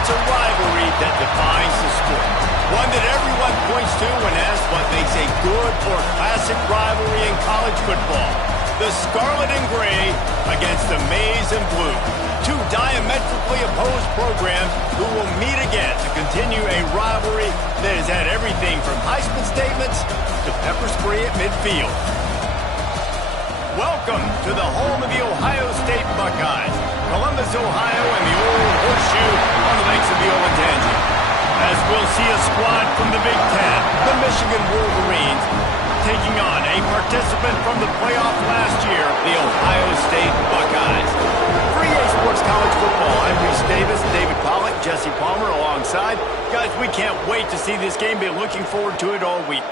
It's a rivalry that defines the sport. One that everyone points to when asked what makes a good or classic rivalry in college football. The Scarlet and Gray against the Maize and Blue. Two diametrically opposed programs who will meet again to continue a rivalry that has had everything from Heisman statements to pepper spray at midfield. Welcome to the home of the Ohio State Buckeyes, Columbus, Ohio, and the Old Horseshoe on the banks of the Olentangy. As we'll see a squad from the Big Ten, the Michigan Wolverines, taking on a participant from the playoff last year, the Ohio State Buckeyes. For EA Sports College Football, I'm Reese Davis, David Pollack, Jesse Palmer alongside. Guys, we can't wait to see this game. Been looking forward to it all week.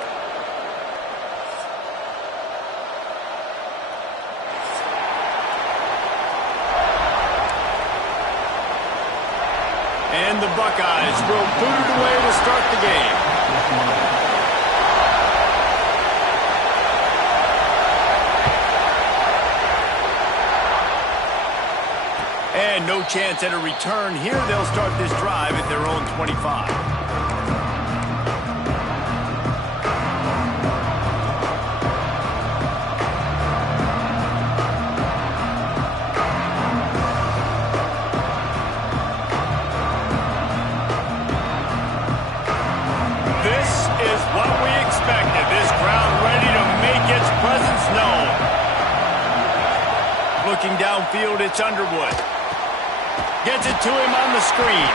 And the Buckeyes will boot it away to start the game. And no chance at a return here. They'll start this drive at their own 25. Looking downfield, it's Underwood. Gets it to him on the screen.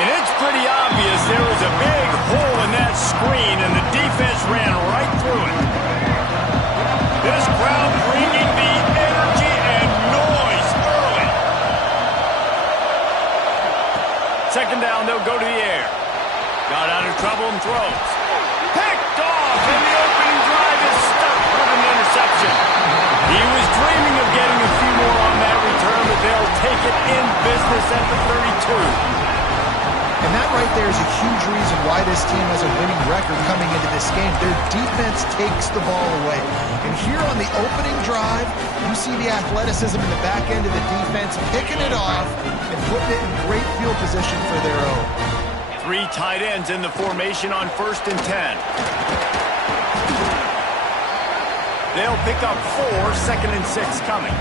And it's pretty obvious there was a big hole in that screen, and the defense ran right through it. This crowd bringing the energy and noise early. Second down, they'll go to the air. Got out of trouble and throws. Picked off, and the opening drive is stuck with an interception. He was dreaming of getting a few more on that return, but they'll take it in business at the 32. And that right there is a huge reason why this team has a winning record coming into this game. Their defense takes the ball away. And here on the opening drive, you see the athleticism in the back end of the defense, picking it off and putting it in great field position for their own. Three tight ends in the formation on 1st and 10. They'll pick up 4, 2nd and 6 coming.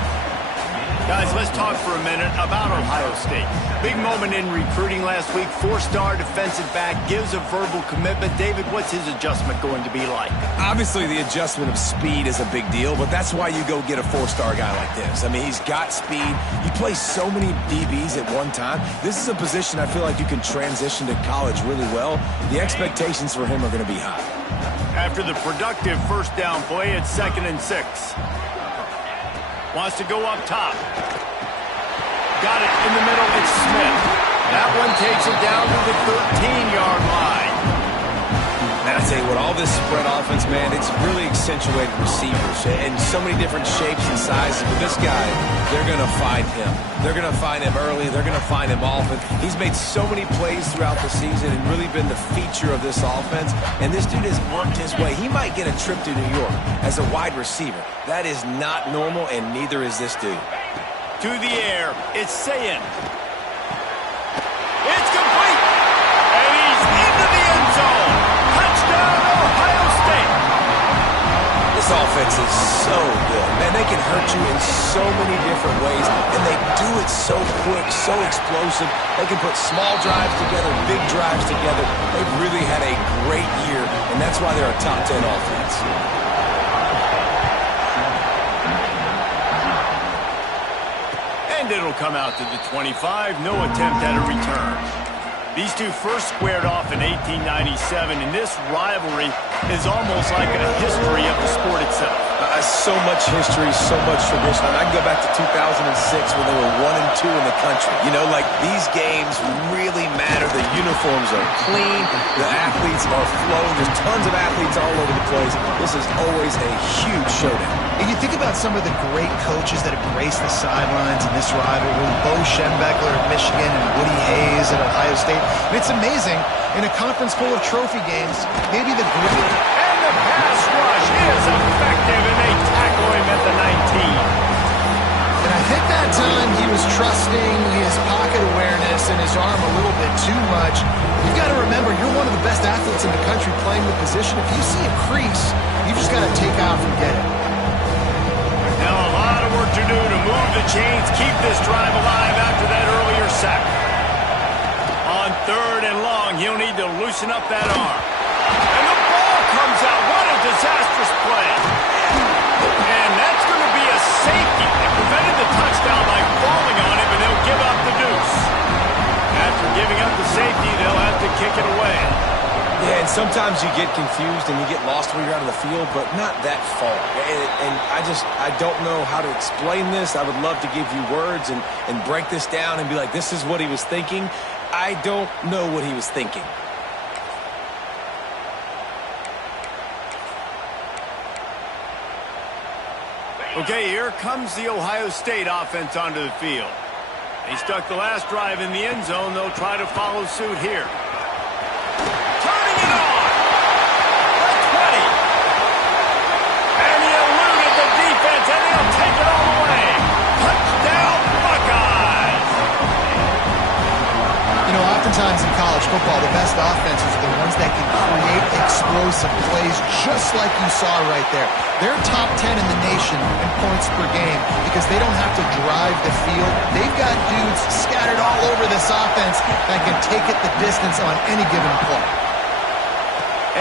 Guys, let's talk for a minute about Ohio State. Big moment in recruiting last week. 4-star defensive back gives a verbal commitment. David, what's his adjustment going to be like? Obviously, the adjustment of speed is a big deal, but that's why you go get a 4-star guy like this. I mean, he's got speed. You play so many DBs at one time. This is a position I feel like you can transition to college really well. The expectations for him are going to be high. After the productive first down play, it's 2nd and 6. Wants to go up top. Got it in the middle, it's Smith. That one takes it down to the 13-yard line. Man, I tell you what, all this spread offense, man, it's really accentuated receivers in so many different shapes and sizes. But this guy, they're going to find him. They're going to find him early. They're going to find him often. He's made so many plays throughout the season and really been the feature of this offense. And this dude has worked his way. He might get a trip to New York as a wide receiver. That is not normal, and neither is this dude. To the air, it's Sayin. It's complete. And he's into the end zone. Touchdown, Ohio State. This offense is so good. Man, they can hurt you in so many different ways, and they do it so quick, so explosive. They can put small drives together, big drives together. They've really had a great year, and that's why they're a top 10 offense. And it'll come out to the 25. No attempt at a return. These two first squared off in 1897, and this rivalry is almost like a history of the sport itself. So much history, so much tradition. I can go back to 2006 when they were 1-2 in the country. You know, like, these games really matter. The uniforms are clean. The athletes are flowing. There's tons of athletes all over the place. This is always a huge showdown. And you think about some of the great coaches that have graced the sidelines in this rivalry, Bo Schembechler at Michigan and Woody Hayes at Ohio State. And it's amazing, in a conference full of trophy games, maybe the great... And the pass rush is effective, and they tackle him at the 19. And I think that that time, he was trusting his pocket awareness and his arm a little bit too much. You've got to remember, you're one of the best athletes in the country playing the position. If you see a crease, you just got to take off and get it. Now a lot of work to do to move the chains, keep this drive alive after that earlier sack. On 3rd and long, he'll need to loosen up that arm. And the ball comes out. What a disastrous play. And that's going to be a safety. They prevented the touchdown by falling on him, and they'll give up the deuce. After giving up the safety, they'll have to kick it away. Yeah, and sometimes you get confused and you get lost where you're out of the field, but not that far. And I don't know how to explain this. I would love to give you words and break this down and be like, this is what he was thinking. I don't know what he was thinking. Okay, here comes the Ohio State offense onto the field. They stuck the last drive in the end zone. They'll try to follow suit here. Turning it on! The 20! And he eluded the defense, and he'll take it all the way. Touchdown, Buckeyes! You know, oftentimes in college football, the best offenses are the ones that can create explosive plays, just like you saw right there. They're top 10 in the nation in points per game because they don't have to drive the field. They've got dudes scattered all over this offense that can take it the distance on any given play.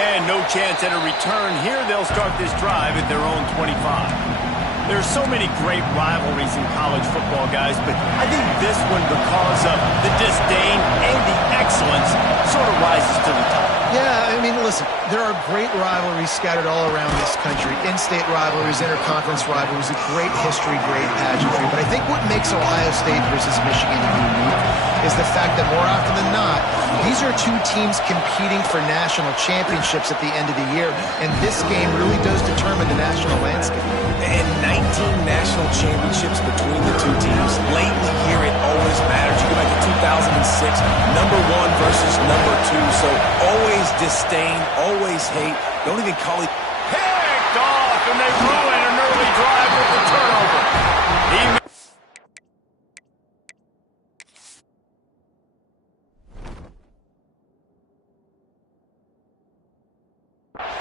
And no chance at a return here. They'll start this drive at their own 25. There's so many great rivalries in college football, guys, but I think this one, because of the disdain and the excellence, sort of rises to the top. Yeah, I mean, listen, there are great rivalries scattered all around this country. In-state rivalries, interconference rivalries, a great history, great pageantry. But I think what makes Ohio State versus Michigan unique is the fact that more often than not, these are two teams competing for national championships at the end of the year. And this game really does determine the national landscape. And 19 national championships between the two teams. Late in the year, it always matters. You go back to 2006, number 1 versus number 2. So always disdain, always hate. Don't even call it. Picked off, and they ruin an early drive with the turnover.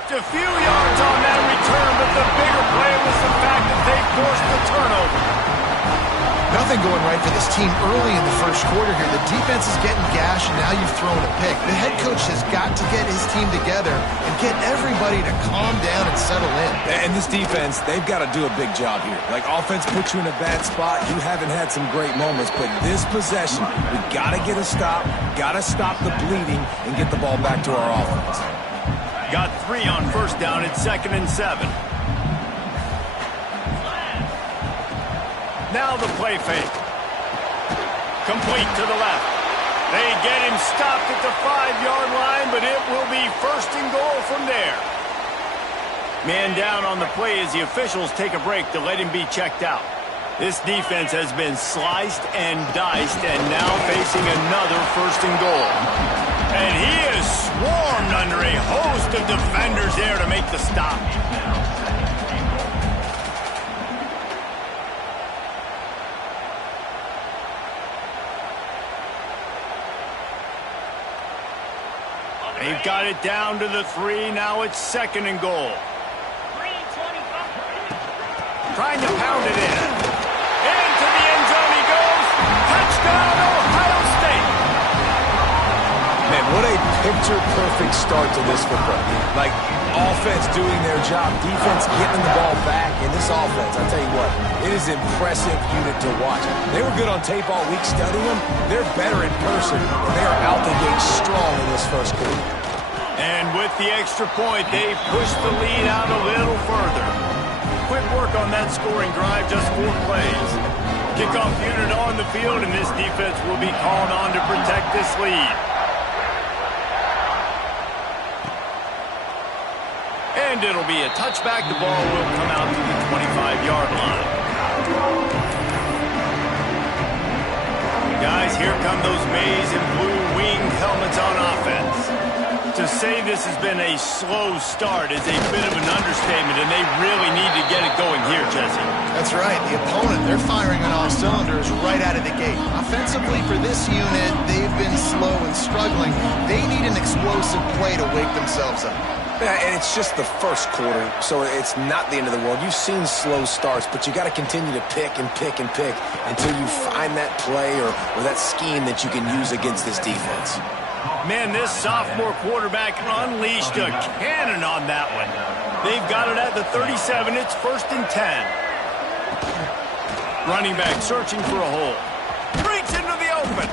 A few yards on that return, but the bigger play was the fact that they forced the turnover. Nothing going right for this team early in the first quarter here. The defense is getting gashed, and now you've thrown a pick. The head coach has got to get his team together and get everybody to calm down and settle in. And this defense, they've got to do a big job here. Like, offense puts you in a bad spot. You haven't had some great moments, but this possession, we got to get a stop, got to stop the bleeding, and get the ball back to our offense. Got 3 on first down at 2nd and 7. Now the play fake. Complete to the left. They get him stopped at the 5-yard line, but it will be 1st and goal from there. Man down on the play as the officials take a break to let him be checked out. This defense has been sliced and diced, and now facing another 1st and goal. And he is swarmed under a host of defenders there to make the stop. They've got it down to the 3. Now it's 2nd and goal. Trying to pound it in. Into the end zone he goes. Touchdown, Ohio State. Man, what a picture-perfect start to this football. Like, offense doing their job, defense getting the ball back. In this offense, I tell you what, it is an impressive unit to watch. They were good on tape all week studying them. They're better in person. They are out the gate strong in this first quarter. And with the extra point, they push the lead out a little further. Quick work on that scoring drive, just 4 plays. Kickoff unit on the field, and this defense will be called on to protect this lead. And it'll be a touchback. The ball will come out to the 25-yard line. Guys, here come those maize and blue winged helmets on offense. To To say this has been a slow start is a bit of an understatement, and they really need to get it going here, Jesse. That's right. The opponent, they're firing on all cylinders right out of the gate. Offensively, for this unit, they've been slow and struggling. They need an explosive play to wake themselves up. Yeah, and it's just the first quarter, so it's not the end of the world. You've seen slow starts, but you got to continue to pick and pick and pick until you find that play or that scheme that you can use against this defense. Man, this sophomore quarterback unleashed a cannon on that one. They've got it at the 37. It's 1st and 10. Running back searching for a hole. Breaks into the open.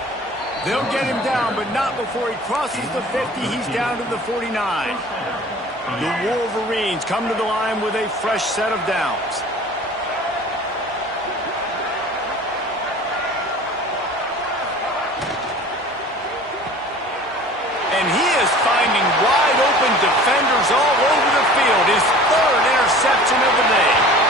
They'll get him down, but not before he crosses the 50. He's down to the 49. The Wolverines come to the line with a fresh set of downs. And he is finding wide open defenders all over the field. His 3rd interception of the day.